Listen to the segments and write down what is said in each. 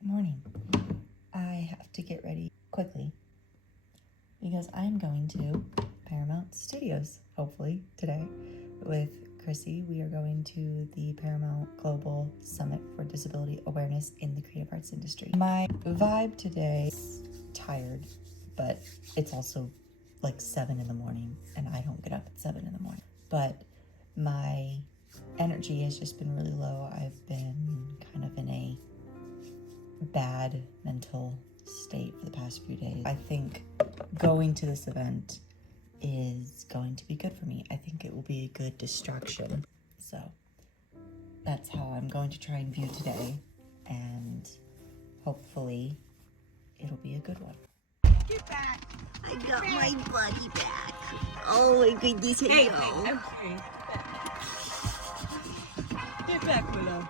Morning. I have to get ready quickly because I'm going to Paramount Studios, hopefully, today with Chrissy. We are going to the Paramount Global Summit for Disability Awareness in the Creative Arts Industry. My vibe today is tired, but it's also like 7 in the morning and I don't get up at 7 in the morning. But my energy has just been really low. I've been kind of in a bad mental state for the past few days. I think going to this event is going to be good for me. I think it will be a good distraction. So that's how I'm going to try and view today, and hopefully it'll be a good one. Get back. I got my buddy back. Oh my goodness, hello. Hey, get back, Willow.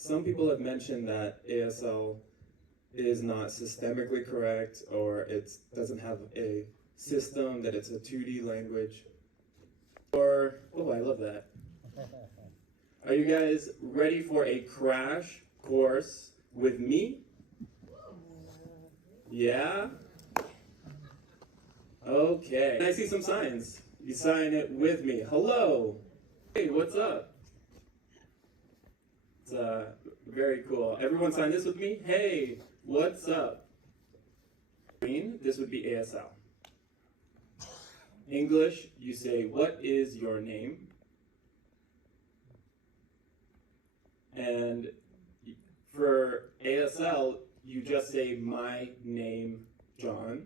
Some people have mentioned that ASL is not systemically correct, or it doesn't have a system, that it's a 2D language. Or, oh, I love that. Are you guys ready for a crash course with me? Yeah? Okay. I see some signs. You sign it with me. Hello. Hey, what's up? It's very cool. Everyone sign this with me. Hey, what's up? Green, this would be ASL. English, you say, what is your name? And for ASL, you just say, my name, John.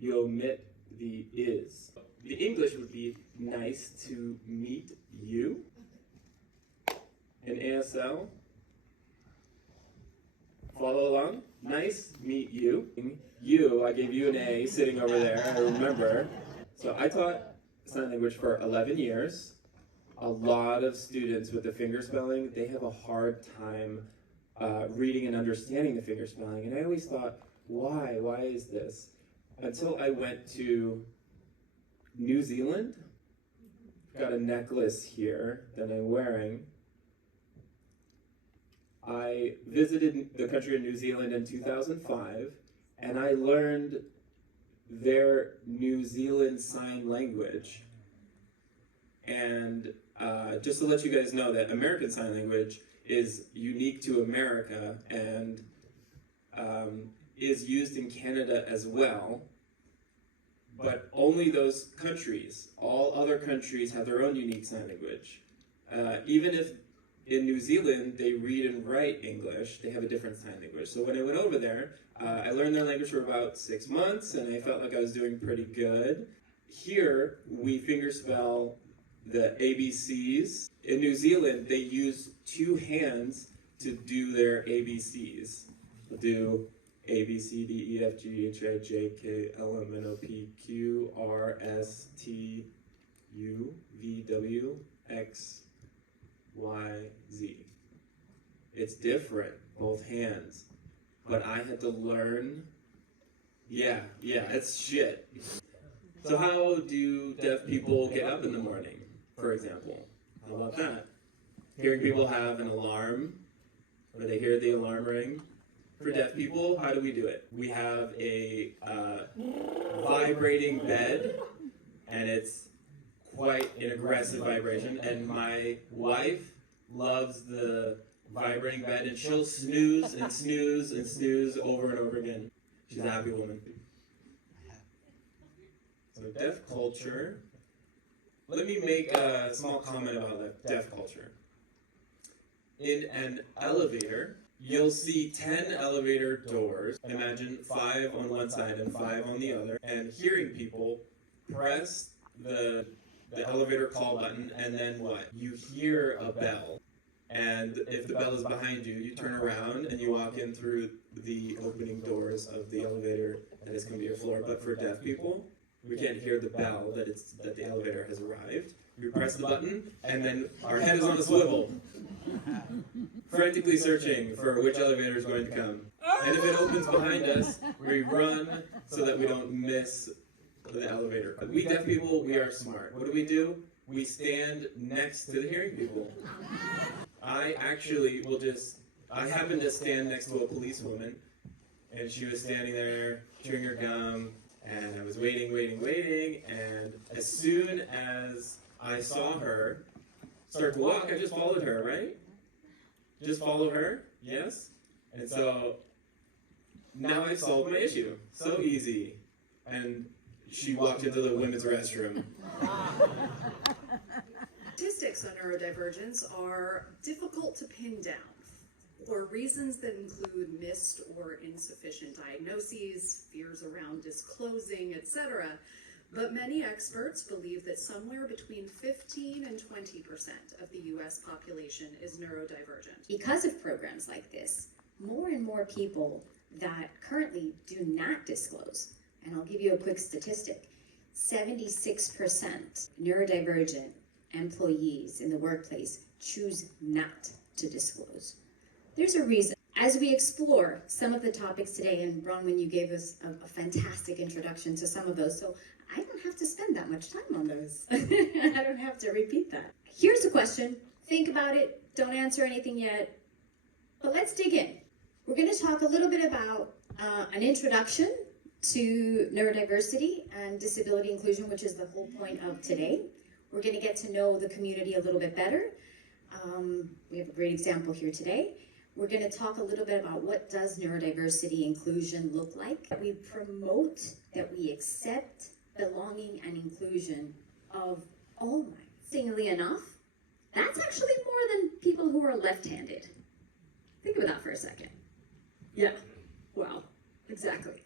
You omit the is. The English would be, nice to meet you. In ASL, follow along. Nice meet you. You, I gave you an A sitting over there, I remember. So I taught sign language for 11 years. A lot of students with the fingerspelling, they have a hard time reading and understanding the fingerspelling. And I always thought, why? Why is this? Until I went to New Zealand. Got a necklace here that I'm wearing. I visited the country of New Zealand in 2005, and I learned their New Zealand Sign Language. And just to let you guys know that American Sign Language is unique to America and is used in Canada as well, but only those countries. All other countries have their own unique sign language. Even if in New Zealand, they read and write English. They have a different sign language. So when I went over there, I learned their language for about 6 months, and I felt like I was doing pretty good. Here, we fingerspell the ABCs. In New Zealand, they use 2 hands to do their ABCs. They'll do A, B, C, D, E, F, G, H, I, J, K, L, M, N, O, P, Q, R, S, T, U, V, W, X, Y, Z. It's different, both hands. But I had to learn, yeah, it's shit. So how do deaf people get up in the morning, for example? How about that? Hearing people have an alarm, or they hear the alarm ring. For deaf people, how do we do it? We have a vibrating bed, and it's quite an aggressive vibration, and my wife loves the vibrating bed, and she'll snooze and snooze and snooze over and over again. She's a happy woman. So deaf culture. Let me make a small comment about deaf culture. In an elevator, you'll see 10 elevator doors. Imagine 5 on one side and 5 on the other, and hearing people press the elevator call button, and then what? You hear a bell. And if the bell is behind you, you turn around and you walk in through the opening doors of the elevator that is going to be your floor. But for deaf people, we can't hear the bell that the elevator has arrived. We press the button, and then our head is on a swivel, frantically searching for which elevator is going to come. And if it opens behind us, we run so that we don't miss the elevator. But we deaf people, we are smart. What do? We stand next to the hearing people. I actually will I happened to stand next to a policewoman, and she was standing there chewing her gum, and I was waiting, and as soon as I saw her start to walk, I just followed her, right? Just follow her, yes? And so now I solved my issue. So easy. And she walked into the women's restroom. Statistics on neurodivergence are difficult to pin down for reasons that include missed or insufficient diagnoses, fears around disclosing, etc. But many experts believe that somewhere between 15 and 20% of the US population is neurodivergent. Because of programs like this, more and more people that currently do not disclose, and I'll give you a quick statistic, 76% neurodivergent employees in the workplace choose not to disclose. There's a reason. As we explore some of the topics today, and Bronwyn, you gave us a fantastic introduction to some of those, so I don't have to spend that much time on those. I don't have to repeat that. Here's a question. Think about it. Don't answer anything yet, but let's dig in. We're going to talk a little bit about an introduction to neurodiversity and disability inclusion, which is the whole point of today. We're going to get to know the community a little bit better. We have a great example here today. We're going to talk a little bit about what does neurodiversity inclusion look like. We promote that we accept belonging and inclusion of all minds. Interestingly enough, that's actually more than people who are left-handed. Think about that for a second. Yeah, wow, exactly.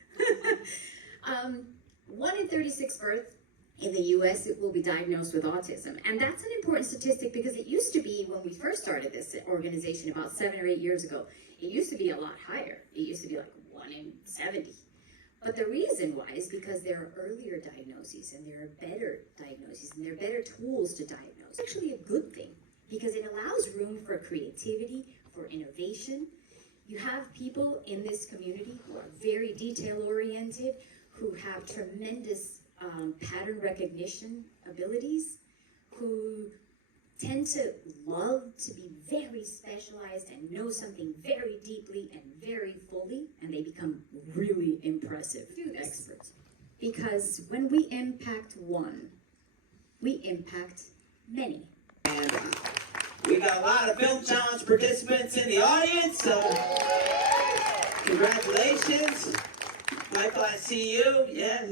1 in 36 births in the US it will be diagnosed with autism. And that's an important statistic because it used to be, when we first started this organization about 7 or 8 years ago, it used to be a lot higher. It used to be like 1 in 70. But the reason why is because there are earlier diagnoses and there are better diagnoses and there are better tools to diagnose. It's actually a good thing because it allows room for creativity, for innovation. You have people in this community who are very detail-oriented, who have tremendous pattern recognition abilities, who tend to love to be very specialized and know something very deeply and very fully, and they become really impressive experts. Because when we impact one, we impact many. And we got a lot of Film Challenge participants in the audience, so congratulations. Michael, I see you. Yeah,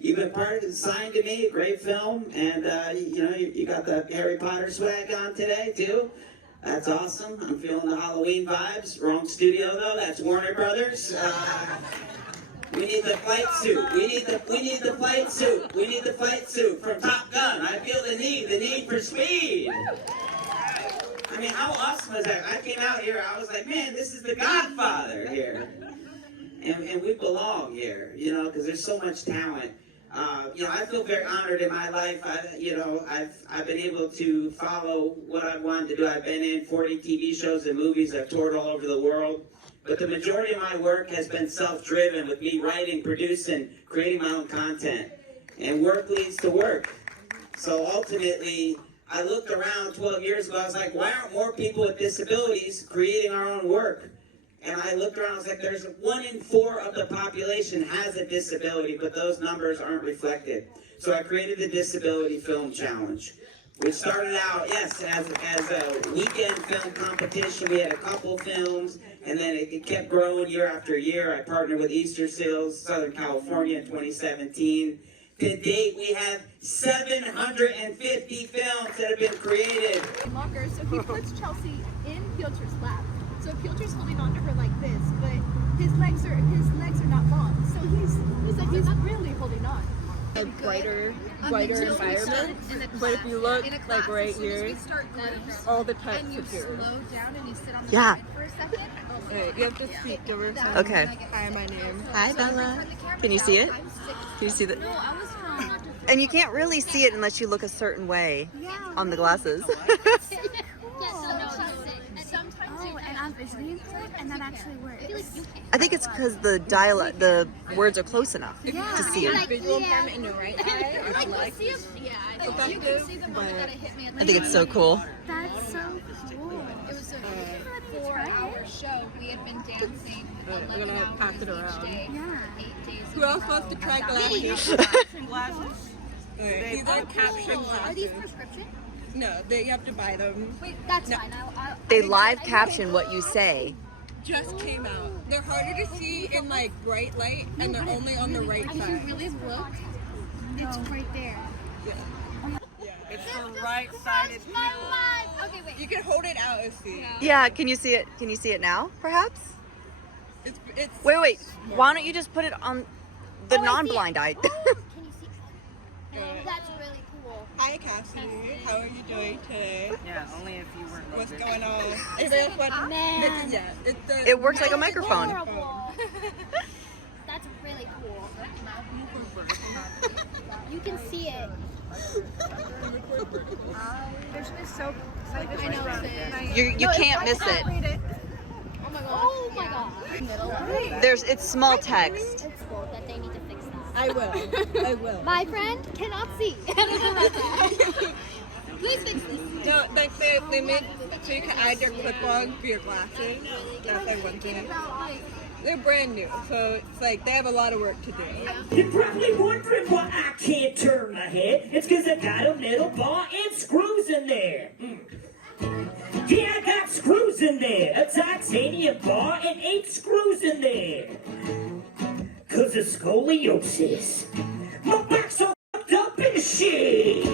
you've been part of Signed to Me, a great film, and you got the Harry Potter swag on today too. That's awesome. I'm feeling the Halloween vibes. Wrong studio though. That's Warner Brothers. We need the flight suit. We need the flight suit. We need the flight suit from Top Gun. I feel the need for speed. I mean, how awesome is that? I came out here, I was like, man, this is the Godfather here. And we belong here, because there's so much talent. I feel very honored in my life. I've been able to follow what I wanted to do. I've been in 40 TV shows and movies. I've toured all over the world. But the majority of my work has been self-driven, with me writing, producing, creating my own content. And work leads to work. So ultimately, I looked around 12 years ago. I was like, why aren't more people with disabilities creating our own work? And I looked around, I was like, there's 1 in 4 of the population has a disability, but those numbers aren't reflected. So I created the Disability Film Challenge, which started out, yes, as a weekend film competition. We had a couple films, and then it kept growing year after year. I partnered with Easter Seals, Southern California in 2017. To date, we have 750 films that have been created. Longer, so he puts Chelsea in Pielter's lap. So Pielter's holding on to her like this, but his legs are not long. So he's really holding on. a brighter environment. But if you look like right here, all the types of here. Yeah. You have to speak to her. Okay. Hi, my name. Hi, Bella. Can you see it? Can you see that? And you can't really see it unless you look a certain way on the glasses. And I'm visiting and that actually works. I think it's because the words are close enough to see it. Visual impairment in your right eye. I I think it's so cool. That's so cool. It was a 4-hour show. We had been dancing I'm 11 gonna hours pass it each around. day, Yeah. 8 days. Who else wants to try glasses? These are caption Are these glasses. prescription? No, you have to buy them. Wait, that's fine. They live caption what you say. Just came out. They're harder to see in like bright light, and they're only on the right If you side. really look, it's right there. It's for right-sided My life. Okay, wait. You can hold it out and see. Yeah, can you see it? Can you see it now, perhaps? It's Wait. Why don't you just put it on the non-blind eye? Can you see? That's really cool. Hi, Cassie. How are you doing today? Yeah, only if you weren't What's local. going on? Is this what? Man. It's the. It works like a microphone. Horrible. That's really cool. You can see it. I know. You can't miss it. Oh my god. It's small text. It's cool that they need to fix that. I will. My friend cannot see. Please fix this. No, they made so you can add your clip-on for your glasses. That's like one thing. They're brand new, so it's like they have a lot of work to do. You're probably wondering why I can't turn my head. It's because I got a metal bar and screws in there. Yeah, I got screws in there. A titanium bar and 8 screws in there. Cause of scoliosis. My back's all fucked up and shit.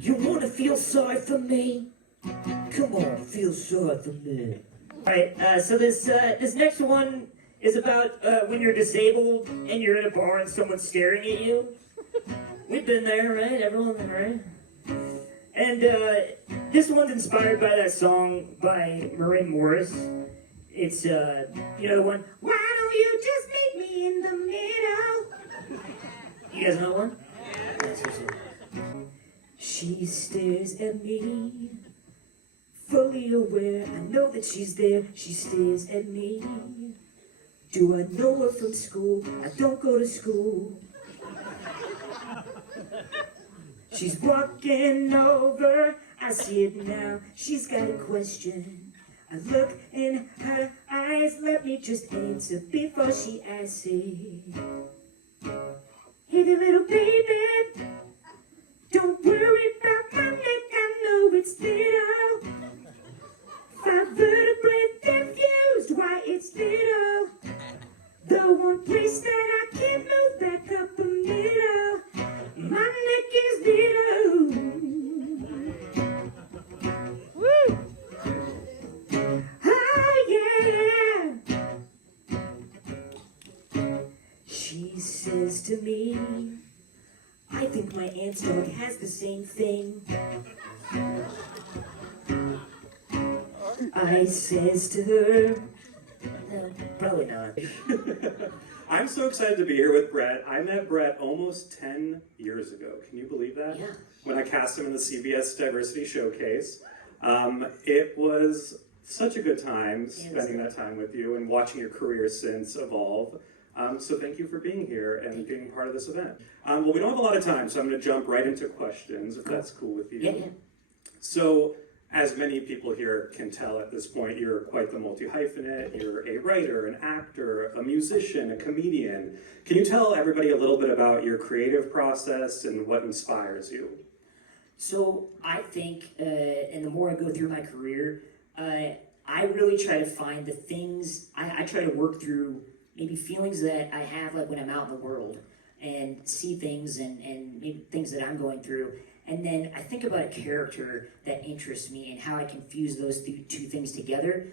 You wanna feel sorry for me? Come on, feel sorry for me. Alright, so this next one is about when you're disabled and you're in a bar and someone's staring at you. We've been there, right? Everyone, right? And this one's inspired by that song by Marin Morris. It's, you know the one, why don't you just meet me in the middle? You guys know one? That's her song. She stares at me, fully aware, I know that she's there. She stares at me. Do I know her from school? I don't go to school. She's walking over, I see it now. She's got a question. I look in her eyes, let me just answer before she asks it. Hey there, little baby, don't worry about my neck, I know it's little. 5 vertebrae they're fused, why it's little. The one place that I can't move back up a middle. My neck is little. Woo! Oh yeah. She says to me, I think my aunt's dog has the same thing. I says to her, no, probably not. I'm so excited to be here with Brett. I met Brett almost 10 years ago. Can you believe that? Yeah. When I cast him in the CBS Diversity Showcase. It was such a good time spending that time with you and watching your career since evolve. So thank you for being here and being part of this event. Well, we don't have a lot of time, so I'm going to jump right into questions, if that's cool with you. Yeah. So, as many people here can tell at this point, you're quite the multi-hyphenate. You're a writer, an actor, a musician, a comedian. Can you tell everybody a little bit about your creative process and what inspires you? So I think, and the more I go through my career, I really try to find the things, I try to work through maybe feelings that I have like when I'm out in the world and see things and maybe things that I'm going through. And then I think about a character that interests me and how I can fuse those two things together.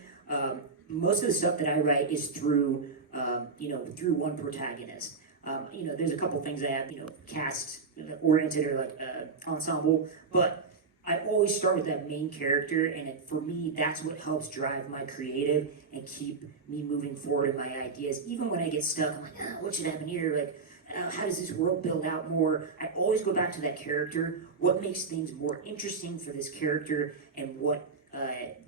most of the stuff that I write is through, through one protagonist. There's a couple things I have, cast oriented or like ensemble, but I always start with that main character, and for me, that's what helps drive my creative and keep me moving forward in my ideas. Even when I get stuck, I'm like, what should happen here? Like, how does this world build out more? I always go back to that character. What makes things more interesting for this character, and what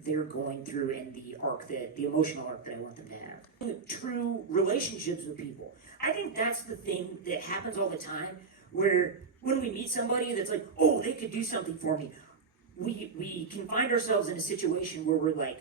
they're going through, and the arc, the emotional arc that I want them to have. True relationships with people. I think that's the thing that happens all the time, where when we meet somebody that's like, oh, they could do something for me, we can find ourselves in a situation where we're like,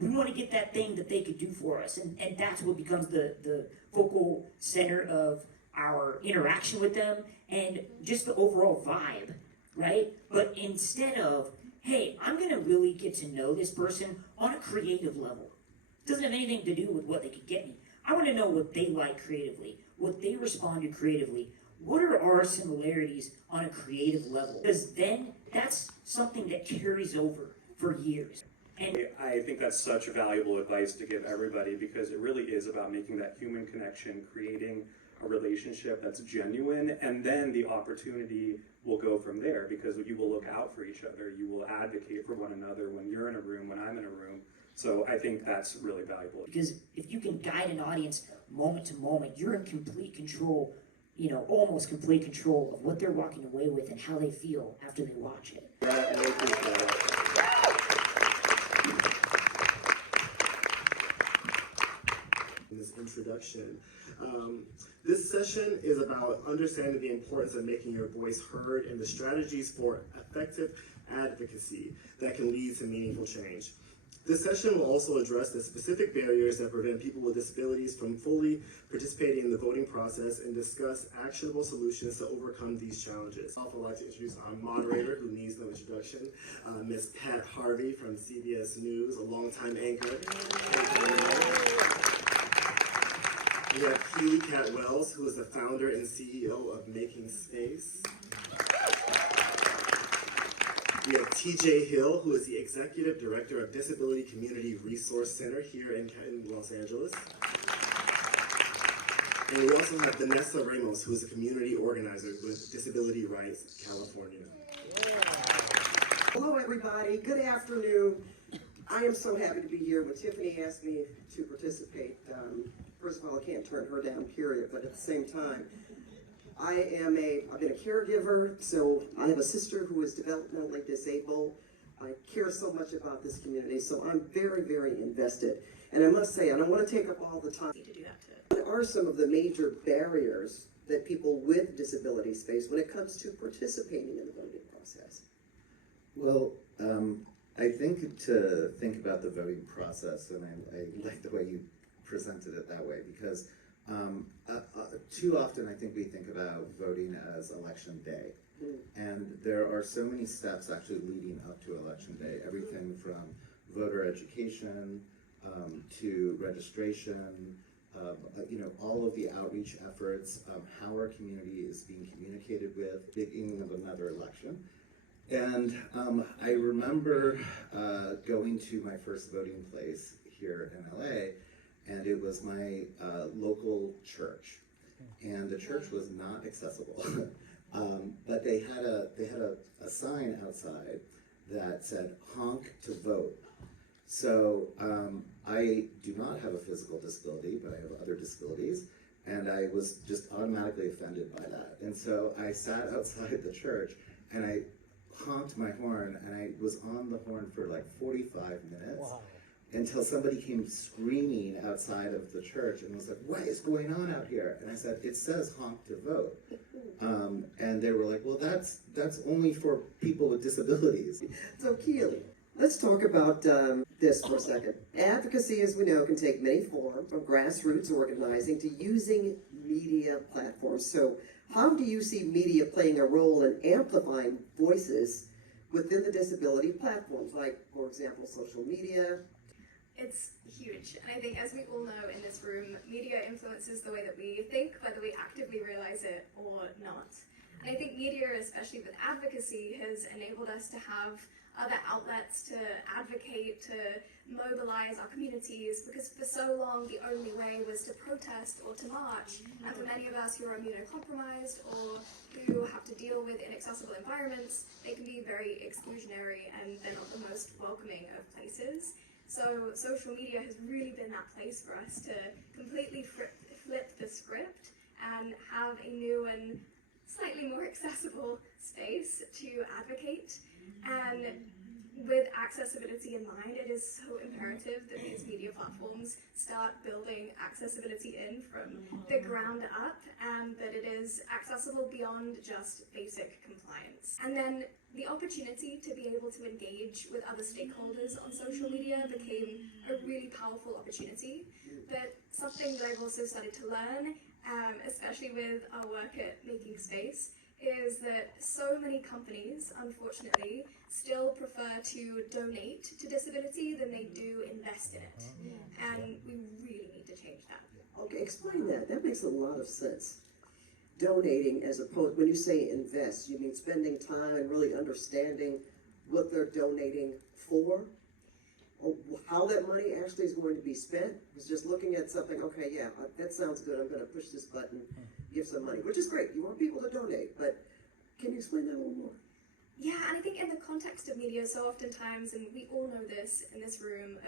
we want to get that thing that they could do for us, and that's what becomes the focal center of our interaction with them, and just the overall vibe, right? But instead of, hey, I'm going to really get to know this person on a creative level. It doesn't have anything to do with what they could get me. I want to know what they like creatively, what they respond to creatively. What are our similarities on a creative level? Because then that's something that carries over for years. And I think that's such valuable advice to give everybody, because it really is about making that human connection, creating a relationship that's genuine, and then the opportunity will go from there, because you will look out for each other, you will advocate for one another when you're in a room, when I'm in a room. So I think that's really valuable. Because if you can guide an audience moment to moment, you're in complete control, almost complete control of what they're walking away with and how they feel after they watch it. This introduction. This session is about understanding the importance of making your voice heard and the strategies for effective advocacy that can lead to meaningful change. This session will also address the specific barriers that prevent people with disabilities from fully participating in the voting process and discuss actionable solutions to overcome these challenges. I'd like to introduce our moderator, who needs no introduction, Ms. Pat Harvey from CBS News, a longtime anchor. We have Keely Cat Wells, who is the founder and CEO of Making Space. We have TJ Hill, who is the Executive Director of Disability Community Resource Center here in Los Angeles. And we also have Vanessa Ramos, who is a community organizer with Disability Rights California. Hello, everybody. Good afternoon. I am so happy to be here. When Tiffany asked me to participate, first of all, I can't turn her down, period, but at the same time, I've been a caregiver, so I have a sister who is developmentally disabled. I care so much about this community, so I'm very, very invested. And I must say, I don't want to take up all the time to do that today. What are some of the major barriers that people with disabilities face when it comes to participating in the voting process? Well, I think to think about the voting process, and I like the way you presented it that way, because too often I think we think about voting as election day, and there are so many steps actually leading up to election day, everything from voter education to registration, all of the outreach efforts, how our community is being communicated with, beginning of another election. And I remember going to my first voting place here in LA, and it was my local church, and the church was not accessible, but they had a sign outside that said "honk to vote." So I do not have a physical disability, but I have other disabilities, and I was just automatically offended by that. And so I sat outside the church and I honked my horn, and I was on the horn for like 45 minutes. Wow. Until somebody came screaming outside of the church and was like, "What is going on out here?" And I said, "It says honk to vote." And they were like, "Well, that's only for people with disabilities." So Keely, let's talk about this for a second. Advocacy, as we know, can take many forms, from grassroots organizing to using media platforms. So how do you see media playing a role in amplifying voices within the disability platforms, like, for example, social media? It's huge, and I think, as we all know in this room, media influences the way that we think, whether we actively realize it or not. And I think media, especially with advocacy, has enabled us to have other outlets to advocate, to mobilize our communities, because for so long the only way was to protest or to march. And for many of us who are immunocompromised or who have to deal with inaccessible environments, they can be very exclusionary and they're not the most welcoming of places. So social media has really been that place for us to completely flip the script and have a new and slightly more accessible space to advocate. And with accessibility in mind, it is so imperative that these media platforms start building accessibility in from the ground up, and that it is accessible beyond just basic compliance. And then the opportunity to be able to engage with other stakeholders on social media became a really powerful opportunity, but something that I've also started to learn, especially with our work at Making Space, is that so many companies, unfortunately, still prefer to donate to disability than they do invest in it. And we really need to change that. Okay, explain that. That makes a lot of sense. Donating as opposed, when you say invest, you mean spending time and really understanding what they're donating for? Or how that money actually is going to be spent? It's just looking at something, okay, yeah, that sounds good, I'm going to push this button, give some money, which is great. You want people to donate, but can you explain that a little more? Yeah, and I think in the context of media, so oftentimes, and we all know this in this room,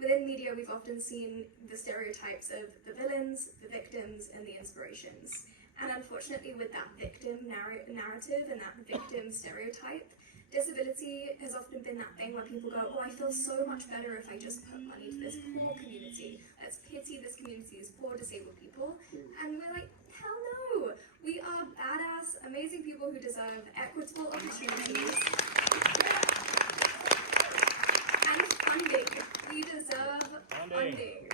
within media we've often seen the stereotypes of the villains, the victims, and the inspirations. And unfortunately, with that victim narrative and that victim stereotype, disability has often been that thing where people go, oh, I feel so much better if I just put money to this poor community. Let's pity this community's poor disabled people. And we're like, hell no! We are badass, amazing people who deserve equitable opportunities. And funding. We deserve funding.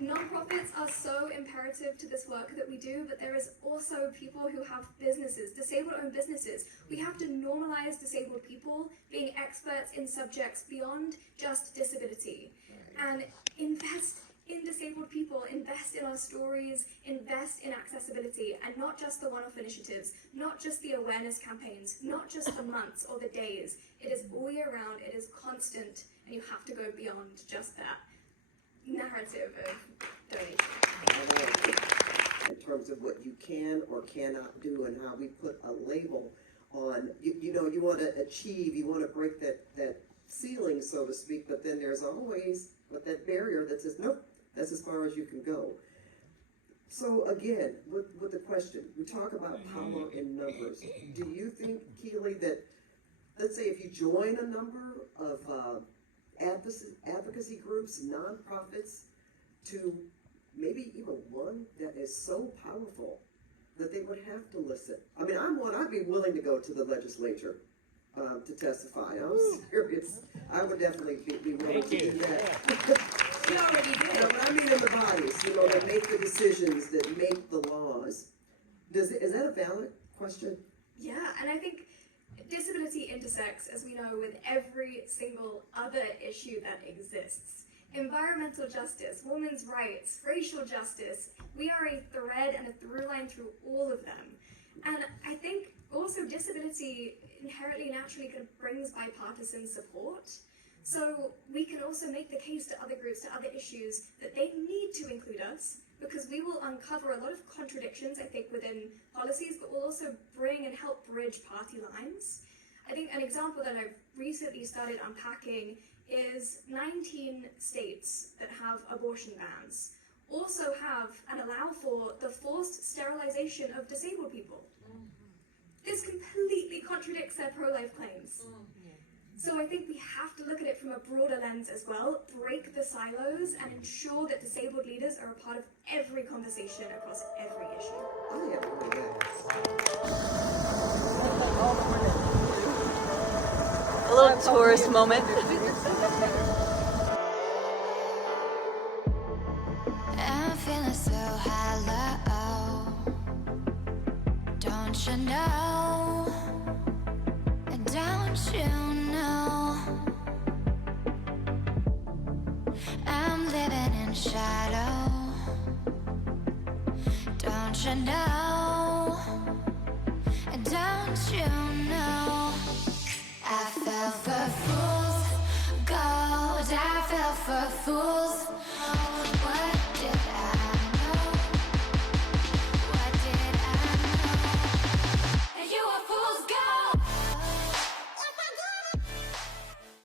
Nonprofits are so imperative to this work that we do, but there is also people who have businesses, disabled-owned businesses. We have to normalize disabled people being experts in subjects beyond just disability. And invest in disabled people, invest in our stories, invest in accessibility, and not just the one-off initiatives, not just the awareness campaigns, not just the months or the days. It is all year round, it is constant, and you have to go beyond just that narrative of donation. In terms of what you can or cannot do and how we put a label on, you know, you want to achieve, you want to break that ceiling, so to speak, but then there's always that barrier that says, nope, that's as far as you can go. So again, with the question, we talk about power in numbers. Do you think, Keely, that, let's say if you join a number of advocacy groups, nonprofits, to maybe even one that is so powerful that they would have to listen? I mean, I'm one, I'd be willing to go to the legislature to testify. I'm serious. I would definitely be willing to do that. We already do. No, but I mean in the bodies, you know, that make the decisions, that make the laws. Is that a valid question? Yeah, and I think disability intersects, as we know, with every single other issue that exists. Environmental justice, women's rights, racial justice, we are a thread and a through line through all of them. And I think also disability inherently, naturally kind of brings bipartisan support. So we can also make the case to other groups, to other issues, that they need to include us, because we will uncover a lot of contradictions, I think, within policies, but we'll also bring and help bridge party lines. I think an example that I've recently started unpacking is 19 states that have abortion bans also have and allow for the forced sterilization of disabled people. This completely contradicts their pro-life claims. So I think we have to look at it from a broader lens as well, break the silos, and ensure that disabled leaders are a part of every conversation across every issue. Oh yeah, A little tourist moment. I'm feeling so hollow. Don't you know? Don't you know? I'm living in shadow. Don't you know? Don't you know? I fell for for fools.